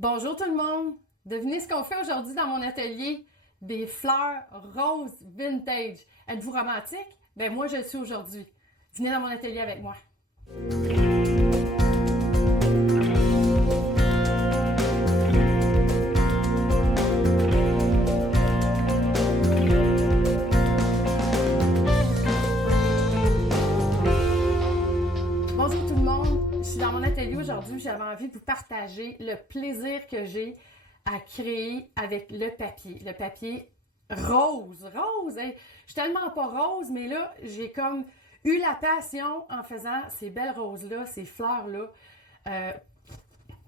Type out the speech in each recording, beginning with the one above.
Bonjour tout le monde! Devinez ce qu'on fait aujourd'hui dans mon atelier? Des fleurs roses vintage. Êtes-vous romantique? Ben moi je le suis aujourd'hui. Venez dans mon atelier avec moi. Bonjour tout le monde! Je suis dans mon atelier aujourd'hui. J'avais envie de vous partager le plaisir que j'ai à créer avec le papier. Le papier rose. Rose! Hey, je suis tellement pas rose, mais là, j'ai comme eu la passion en faisant ces belles roses-là, ces fleurs-là.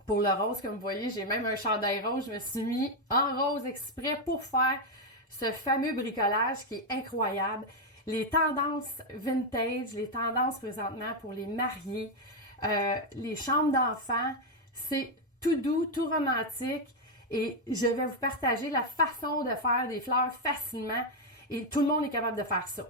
Pour le rose, comme vous voyez, j'ai même un chandail rose. Je me suis mis en rose exprès pour faire ce fameux bricolage qui est incroyable. Les tendances vintage, les tendances présentement pour les mariés, les chambres d'enfants, c'est tout doux, tout romantique. Et je vais vous partager la façon de faire des fleurs facilement. Et tout le monde est capable de faire ça.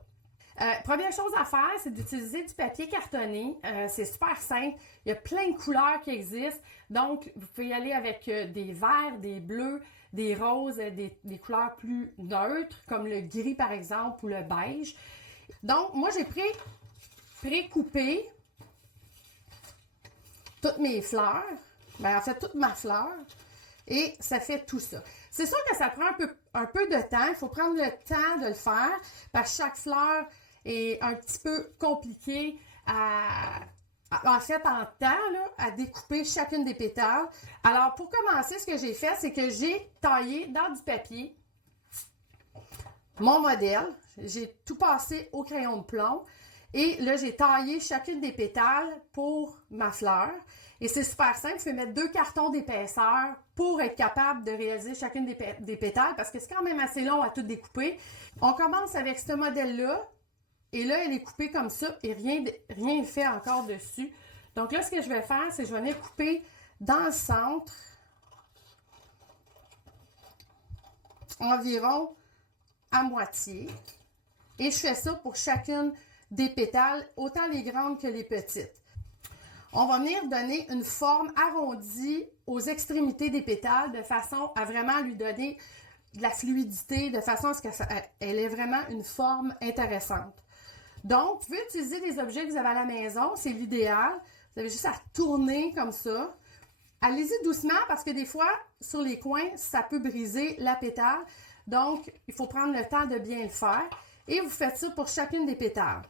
Première chose à faire, c'est d'utiliser du papier cartonné. C'est super simple. Il y a plein de couleurs qui existent. Donc, vous pouvez y aller avec des verts, des bleus, des roses, des couleurs plus neutres, comme le gris par exemple ou le beige. Donc, moi, j'ai pré-coupé toutes mes fleurs. Ben, en fait, toute ma fleur. Et ça fait tout ça. C'est sûr que ça prend un peu de temps. Il faut prendre le temps de le faire parce que chaque fleur est un petit peu compliquée en temps, là, à découper chacune des pétales. Alors, pour commencer, ce que j'ai fait, c'est que j'ai taillé dans du papier mon modèle. J'ai tout passé au crayon de plomb. Et là, j'ai taillé chacune des pétales pour ma fleur. Et c'est super simple, il faut mettre 2 cartons d'épaisseur pour être capable de réaliser chacune des pétales parce que c'est quand même assez long à tout découper. On commence avec ce modèle-là. Et là, elle est coupée comme ça et rien n'est fait encore dessus. Donc là, ce que je vais faire, c'est que je vais venir couper dans le centre environ à moitié. Et je fais ça pour chacune des pétales, autant les grandes que les petites. On va venir donner une forme arrondie aux extrémités des pétales de façon à vraiment lui donner de la fluidité, de façon à ce qu'elle ait vraiment une forme intéressante. Donc, vous pouvez utiliser des objets que vous avez à la maison, c'est l'idéal. Vous avez juste à tourner comme ça. Allez-y doucement parce que des fois, sur les coins, ça peut briser la pétale. Donc, il faut prendre le temps de bien le faire. Et vous faites ça pour chacune des pétales.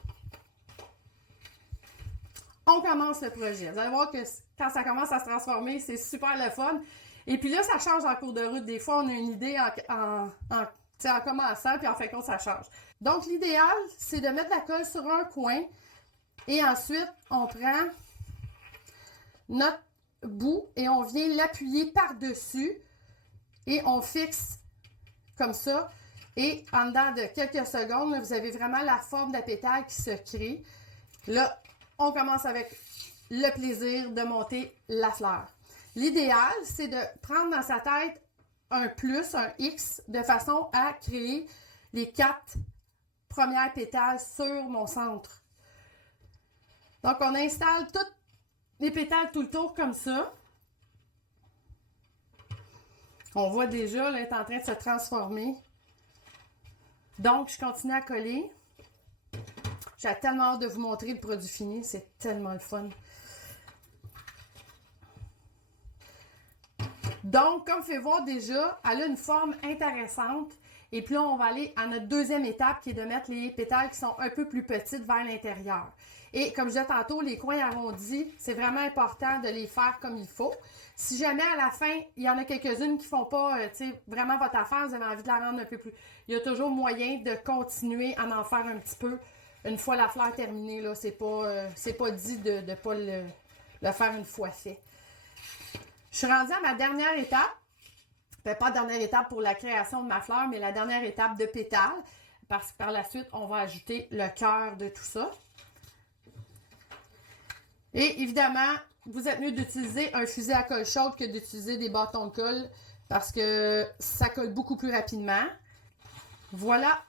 On commence le projet. Vous allez voir que quand ça commence à se transformer, c'est super le fun. Et puis là, ça change en cours de route. Des fois, on a une idée en commençant, puis en fin de compte, ça change. Donc, l'idéal, c'est de mettre la colle sur un coin. Et ensuite, on prend notre bout et on vient l'appuyer par-dessus. Et on fixe comme ça. Et en dedans de quelques secondes, là, vous avez vraiment la forme de la pétale qui se crée. Là, on commence avec le plaisir de monter la fleur. L'idéal, c'est de prendre dans sa tête un plus, un X, de façon à créer les 4 premières pétales sur mon centre. Donc, on installe toutes les pétales tout le tour comme ça. On voit déjà, là, elle est en train de se transformer. Donc, je continue à coller. J'ai tellement hâte de vous montrer le produit fini. C'est tellement le fun. Donc, comme vous pouvez voir déjà, elle a une forme intéressante. Et puis là, on va aller à notre deuxième étape qui est de mettre les pétales qui sont un peu plus petites vers l'intérieur. Et comme je disais tantôt, les coins arrondis, c'est vraiment important de les faire comme il faut. Si jamais à la fin, il y en a quelques-unes qui ne font pas vraiment votre affaire, vous avez envie de la rendre un peu plus... Il y a toujours moyen de continuer à en faire un petit peu une fois la fleur terminée. Là, c'est pas dit de ne pas le faire une fois fait. Je suis rendue à ma dernière étape. Pas dernière étape pour la création de ma fleur, mais la dernière étape de pétales. Parce que par la suite, on va ajouter le cœur de tout ça. Et évidemment, vous êtes mieux d'utiliser un fusil à colle chaude que d'utiliser des bâtons de colle parce que ça colle beaucoup plus rapidement. Voilà,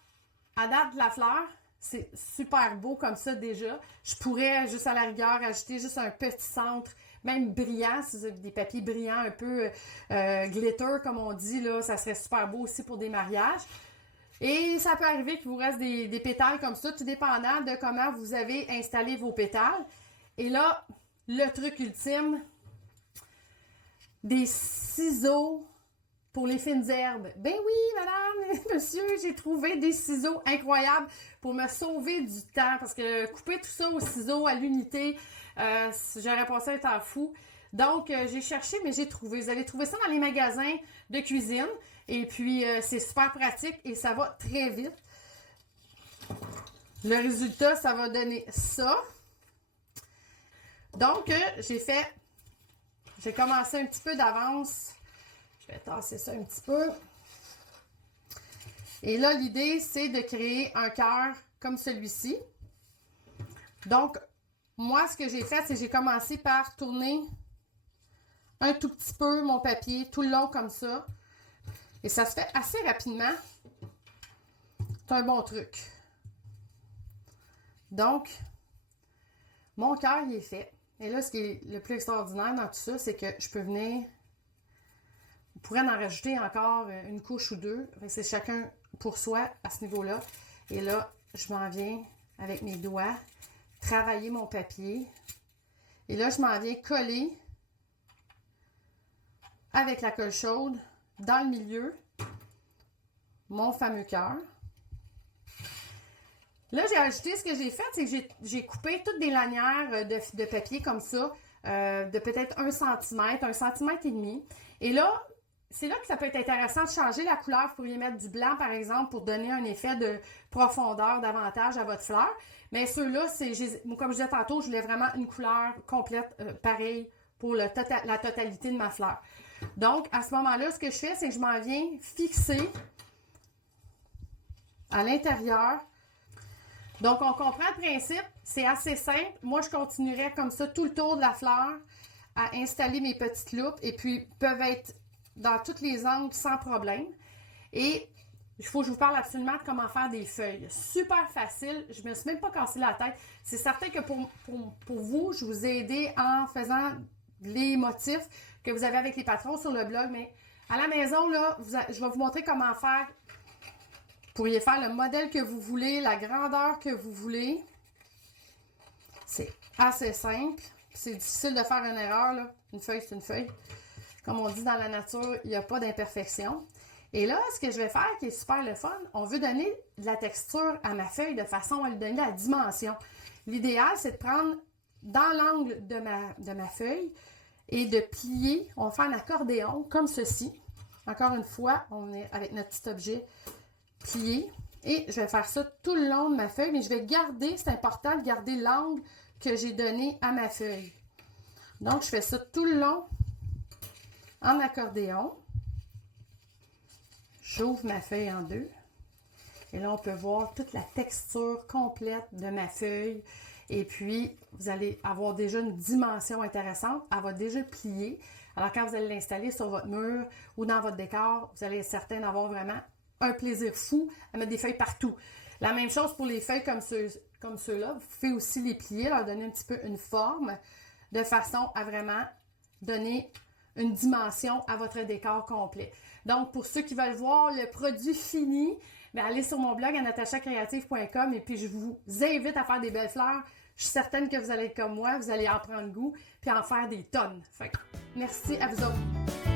à date de la fleur, c'est super beau comme ça déjà. Je pourrais, juste à la rigueur, ajouter juste un petit centre même brillants, si vous avez des papiers brillants un peu glitter, comme on dit, là, ça serait super beau aussi pour des mariages. Et ça peut arriver qu'il vous reste des pétales comme ça, tout dépendant de comment vous avez installé vos pétales. Et là, le truc ultime, des ciseaux pour les fines herbes. Ben oui, madame, monsieur, j'ai trouvé des ciseaux incroyables pour me sauver du temps, parce que couper tout ça au ciseau, à l'unité, j'aurais passé un temps fou. Donc, j'ai cherché, mais j'ai trouvé. Vous allez trouver ça dans les magasins de cuisine. Et puis, c'est super pratique et ça va très vite. Le résultat, ça va donner ça. Donc, j'ai commencé un petit peu d'avance. Je vais tasser ça un petit peu. Et là, l'idée, c'est de créer un cœur comme celui-ci. Donc, moi, ce que j'ai fait, c'est que j'ai commencé par tourner un tout petit peu mon papier, tout le long comme ça. Et ça se fait assez rapidement. C'est un bon truc. Donc, mon cœur, il est fait. Et là, ce qui est le plus extraordinaire dans tout ça, c'est que je peux venir... On pourrait en rajouter encore une couche ou deux. C'est chacun pour soi à ce niveau-là. Et là, je m'en viens avec mes doigts travailler mon papier. Et là, je m'en viens coller avec la colle chaude dans le milieu mon fameux cœur. Là, j'ai ajouté, ce que j'ai fait, c'est que j'ai coupé toutes des lanières de papier comme ça, de peut-être 1 cm, 1 cm et demi. Et là, c'est là que ça peut être intéressant de changer la couleur. Vous pourriez mettre du blanc, par exemple, pour donner un effet de profondeur davantage à votre fleur. Mais ceux-là, comme je disais tantôt, je voulais vraiment une couleur complète, pareille, pour la totalité de ma fleur. Donc, à ce moment-là, ce que je fais, c'est que je m'en viens fixer à l'intérieur. Donc, on comprend le principe. C'est assez simple. Moi, je continuerai comme ça tout le tour de la fleur à installer mes petites loupes et puis peuvent être dans tous les angles sans problème. Et il faut que je vous parle absolument de comment faire des feuilles. Super facile. Je ne me suis même pas cassé la tête. C'est certain que pour vous, je vous ai aidé en faisant les motifs que vous avez avec les patrons sur le blog. Mais à la maison, là, je vais vous montrer comment faire. Vous pourriez faire le modèle que vous voulez, la grandeur que vous voulez. C'est assez simple. C'est difficile de faire une erreur, là. Une feuille, c'est une feuille. Comme on dit dans la nature, il n'y a pas d'imperfection. Et là, ce que je vais faire, qui est super le fun, on veut donner de la texture à ma feuille de façon à lui donner la dimension. L'idéal, c'est de prendre dans l'angle de ma feuille et de plier. On va faire un accordéon comme ceci. Encore une fois, on est avec notre petit objet plié. Et je vais faire ça tout le long de ma feuille, mais je vais garder, c'est important de garder l'angle que j'ai donné à ma feuille. Donc, je fais ça tout le long en accordéon. J'ouvre ma feuille en deux. Et là, on peut voir toute la texture complète de ma feuille. Et puis, vous allez avoir déjà une dimension intéressante. Elle va déjà plier. Alors, quand vous allez l'installer sur votre mur ou dans votre décor, vous allez être certain d'avoir vraiment un plaisir fou à mettre des feuilles partout. La même chose pour les feuilles comme ceux-là. Vous pouvez aussi les plier, leur donner un petit peu une forme de façon à vraiment donner une dimension à votre décor complet. Donc, pour ceux qui veulent voir le produit fini, bien, allez sur mon blog anatachacreative.com et puis je vous invite à faire des belles fleurs. Je suis certaine que vous allez être comme moi, vous allez en prendre goût puis en faire des tonnes. Fait que, merci à vous autres.